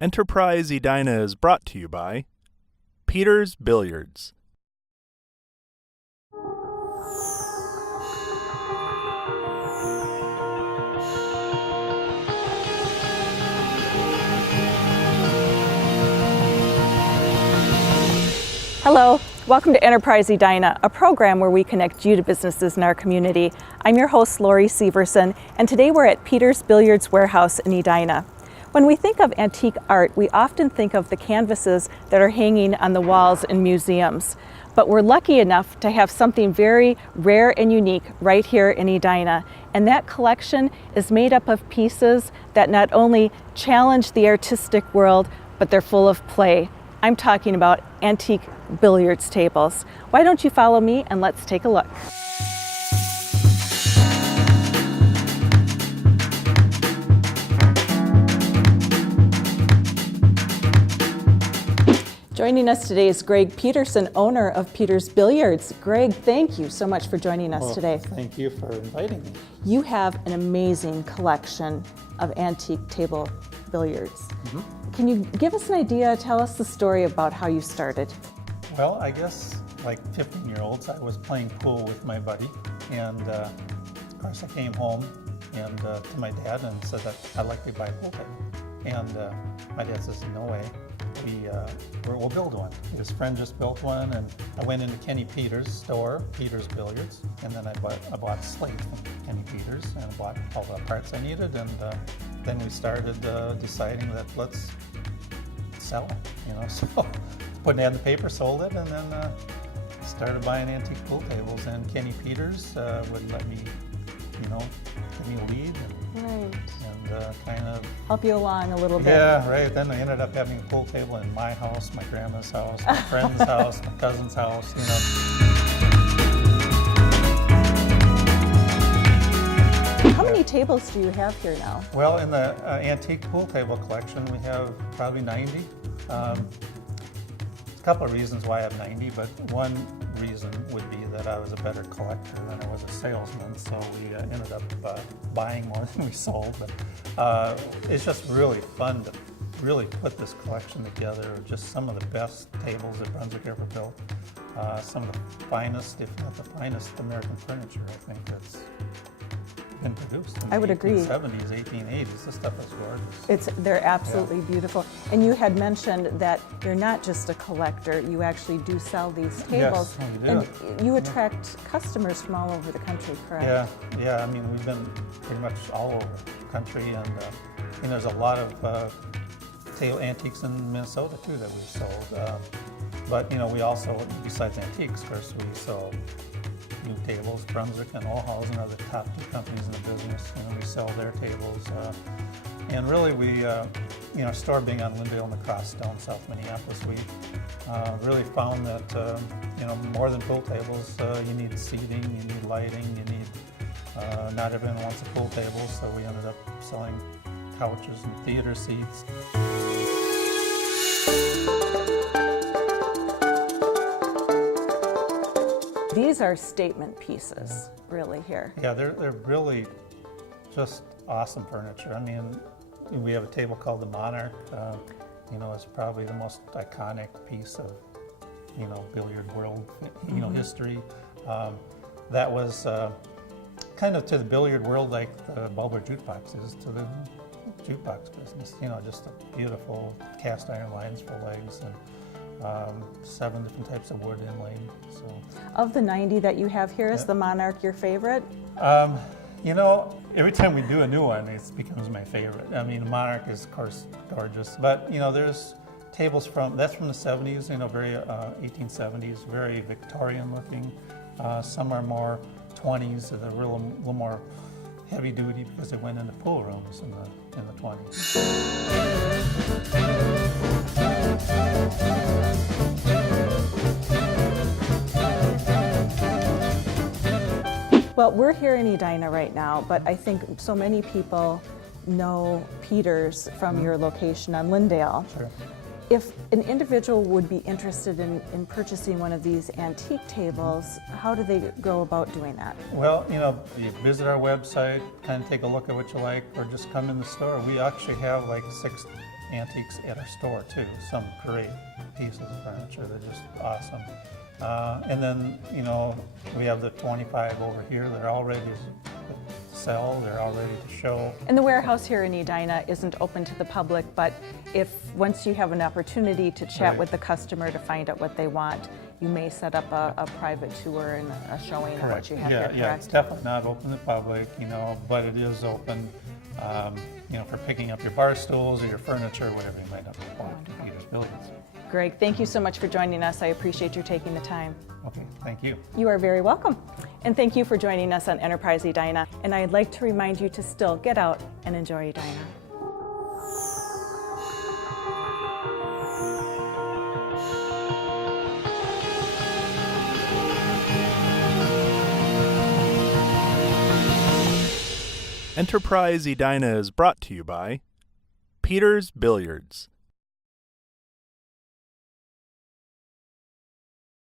Enterprise Edina is brought to you by Peters Billiards. Hello, welcome to Enterprise Edina, a program where we connect you to businesses in our community. I'm your host, Lori Severson, and today we're at Peters Billiards Warehouse in Edina. When we think of antique art, we often think of the canvases that are hanging on the walls in museums. But we're lucky enough to have something very rare and unique right here in Edina. And that collection is made up of pieces that not only challenge the artistic world, but they're full of play. I'm talking about antique billiards tables. Why don't you follow me and let's take a look. Joining us today is Greg Peterson, owner of Peters Billiards. Greg, thank you so much for joining us today. Thank you for inviting me. You have an amazing collection of antique table billiards. Mm-hmm. Can you give us an idea, tell us the story about how you started? Well, I guess like 15-year-olds, I was playing pool with my buddy, and of course I came home and to my dad and said that I'd like to buy a pool table. And my dad says, no way. We'll build one. His friend just built one, and I went into Kenny Peters' store, Peters Billiards, and then I bought slate from Kenny Peters, and I bought all the parts I needed, and then we started deciding that let's sell it, So put an ad in the paper, sold it, and then started buying antique pool tables, and Kenny Peters would let me, give me a lead and kind of help you along a little bit. Yeah, right. Then I ended up having a pool table in my house, my grandma's house, my friend's house, my cousin's house, How many tables do you have here now? Well, in the antique pool table collection, we have probably 90. A couple of reasons why I have 90, but one reason would be that I was a better collector than I was a salesman, so we ended up buying more than we sold. But it's just really fun to really put this collection together of just some of the best tables that Brunswick ever built. Some of the finest, if not the finest, American furniture, I think, that's been produced in I would the agree. 1870s, 1880s. This stuff is gorgeous. They're absolutely beautiful. And you had mentioned that you're not just a collector, you actually do sell these tables. Yes, we do. And you attract customers from all over the country, correct? Yeah. I mean, we've been pretty much all over the country, and there's a lot of table antiques in Minnesota too that we've sold. But we also, besides antiques, of course, we sell new tables. Brunswick and Olhausen are the top two companies in the business. We sell their tables. And really, we, our store being on Lyndale and Across Stone, South Minneapolis, we really found that, more than pool tables, you need seating, you need lighting, you need, not everyone wants a pool table, so we ended up selling couches and theater seats. These are statement pieces, really, here. Yeah, they're really just awesome furniture. I mean, we have a table called the Monarch. It's probably the most iconic piece of, billiard world, history. That was kind of to the billiard world like the Bulber jukebox is to the jukebox business. Just a beautiful cast iron lines for legs and 7 different types of wood inlaid. So, of the 90 that you have here, is the Monarch your favorite? Every time we do a new one, it becomes my favorite. I mean, Monarch is, of course, gorgeous, but there's tables that's from the 70s, very 1870s, very Victorian looking. Some are more 20s, they're a little more heavy duty because they went into pool rooms in the 20s. Well, we're here in Edina right now, but I think so many people know Peters from your location on Lyndale. Sure. If an individual would be interested in purchasing one of these antique tables, how do they go about doing that? Well, you visit our website, kind of take a look at what you like, or just come in the store. We actually have like 6 antiques at our store too. Some great pieces of furniture. They're just awesome. And then, we have the 25 over here. They're all ready to sell. They're all ready to show. And the warehouse here in Edina isn't open to the public, but if once you have an opportunity to chat Right. with the customer to find out what they want, you may set up a private tour and a showing of what you have here, Yeah, it's correct? definitely not open to the public, but it is open, for picking up your bar stools or your furniture, whatever you might have want to Peters Billiards. Greg, thank you so much for joining us. I appreciate your taking the time. Okay, thank you. You are very welcome. And thank you for joining us on Enterprise Edina. And I'd like to remind you to still get out and enjoy Edina. Enterprise Edina is brought to you by Peters Billiards.